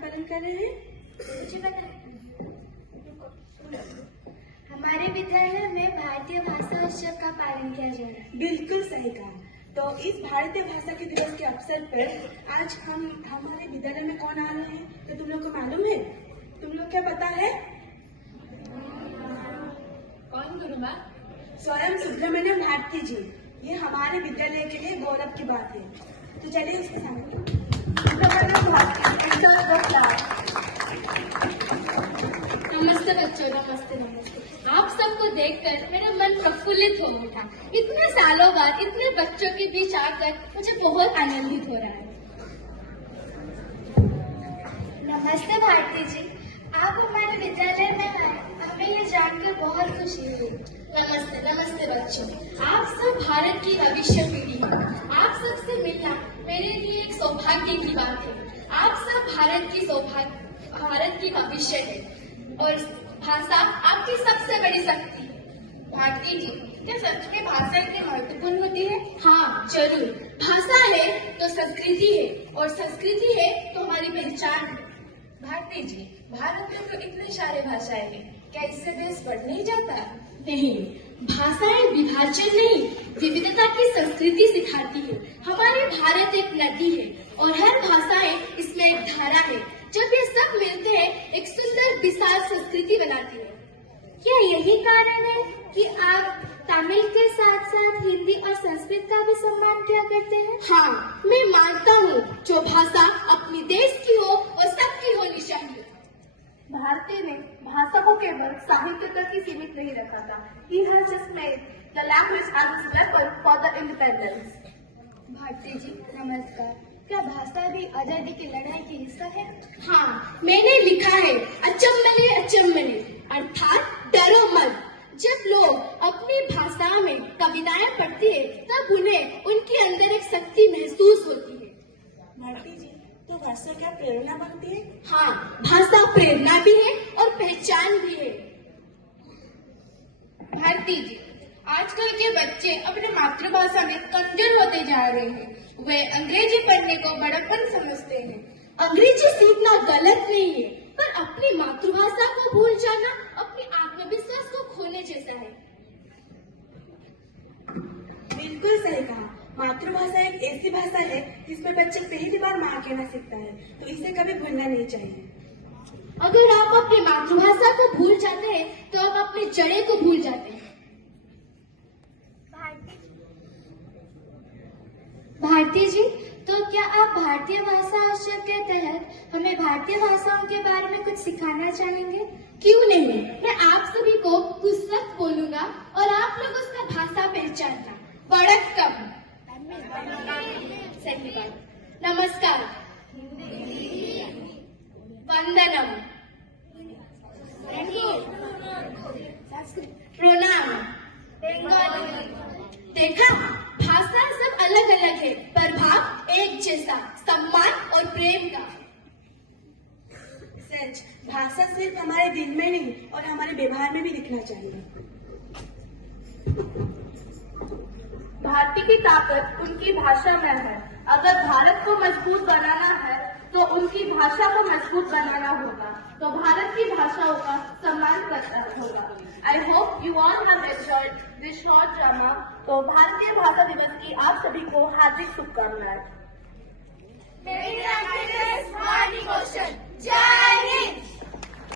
पालन कर रहे हैं? मुझे पता है। हमारे विद्यालय में भारतीय भाषा उत्सव का पालन किया जा रहा है। बिल्कुल सही कहा। तो इस भारतीय भाषा के दिवस के अवसर पर आज हम हमारे विद्यालय में कौन आ रहे हैं तो तुम लोग को मालूम है? तुम लोग क्या पता है? कौन गुरुमा? स्वयं सुब्रमण्यम भारती जी। ये हमारे विद्यालय के लिए गौरव की बात है। तो चलिए उसके सामने। नमस्ते बच्चों, नमस्ते नमस्ते। आप सबको देखकर मेरा मन प्रफुल्लित हो उठा। इतने सालों बाद इतने बच्चों के बीच आकर मुझे बहुत आनंदित हो रहा है। नमस्ते भारती जी, आप हमारे विद्यालय में आए, हमें ये जानकर बहुत खुशी हुई। नमस्ते नमस्ते बच्चों, आप सब भारत की भविष्य पीढ़ी हैं। आप सबसे मिलना मेरे लिए एक सौभाग्य की बात है। आप सब भारत की भविष्य है और भाषा आपकी सबसे बड़ी शक्ति है। भारती जी, क्या सच में भाषा इतनी महत्वपूर्ण होती है? हाँ जरूर। भाषा है तो संस्कृति है और संस्कृति है तो हमारी पहचान है। भारती जी, भारत में तो इतने सारे भाषाएं हैं, क्या इससे देश बढ़ नहीं जाता? नहीं, भाषाएं विभाजन नहीं, विविधता की संस्कृति सिखाती है। हमारे भारत एक नदी है और हर भाषाएं इसमें एक धारा है। जब ये सब मिलते हैं एक सुंदर विशाल संस्कृति बनाती है। क्या यही कारण है कि आप तमिल के साथ साथ हिंदी और संस्कृत का भी सम्मान किया करते हैं? हाँ, मैं मानता हूँ जो भाषा अपनी देश की हो और सबकी होनी चाहिए। भारतीय ने भाषा को केवल साहित्य तक ही सीमित नहीं रखा था। He has just made the language as a weapon for the independence. Bharti जी नमस्कार। क्या भाषा भी आजादी की लड़ाई की हिस्सा है? हाँ, मैंने लिखा है अचम्मले अचम्मले, अर्थात डरो मत। जब लोग अपनी भाषा में कविताएं पढ़ते हैं तब उन्हें उनके अंदर एक शक्ति महसूस होती है। भारती जी, तो भाषा क्या प्रेरणा बनती है? हाँ, भाषा प्रेरणा भी है और पहचान भी है। भारती जी, आजकल के बच्चे अपने मातृभाषा में कमजोर होते जा रहे हैं। वे अंग्रेजी पढ़ने को बड़प्पन समझते हैं। अंग्रेजी सीखना गलत नहीं है, पर अपनी मातृभाषा को भूल जाना अपनी आत्मविश्वास को खोने जैसा है। बिल्कुल सही कहा। मातृभाषा एक ऐसी भाषा है जिसमें बच्चे पहली बार माँ कहना सीखता है, तो इसे कभी भूलना नहीं चाहिए। अगर आप अपनी मातृभाषा को भूल जाते हैं तो आप अपनी जड़ें को भूल जाते हैं। भारती जी, तो क्या आप भारतीय भाषा उत्सव के तहत हमें भारतीय भाषाओं के बारे में कुछ सिखाना चाहेंगे? क्यों नहीं, मैं आप सभी को कुछ शब्द बोलूंगा और आप लोग उसका भाषा पहचानना। वड़क्कम, सही बात। नमस्कार, वंदनम, प्रणाम। देखा, भाषा सब अलग अलग है पर भाव एक जैसा, सम्मान और प्रेम का। सच, भाषा सिर्फ हमारे दिल में नहीं और हमारे व्यवहार में भी दिखना चाहिए। भारती की ताकत उनकी भाषा में है। अगर भारत को मजबूत बनाना है तो उनकी भाषा को मजबूत बनाना होगा, तो भारत की भाषाओं का सम्मान करना होगा। I hope you all have enjoyed this short drama. तो भारतीय भाषा दिवस की आप सभी को हार्दिक शुभकामनाएं।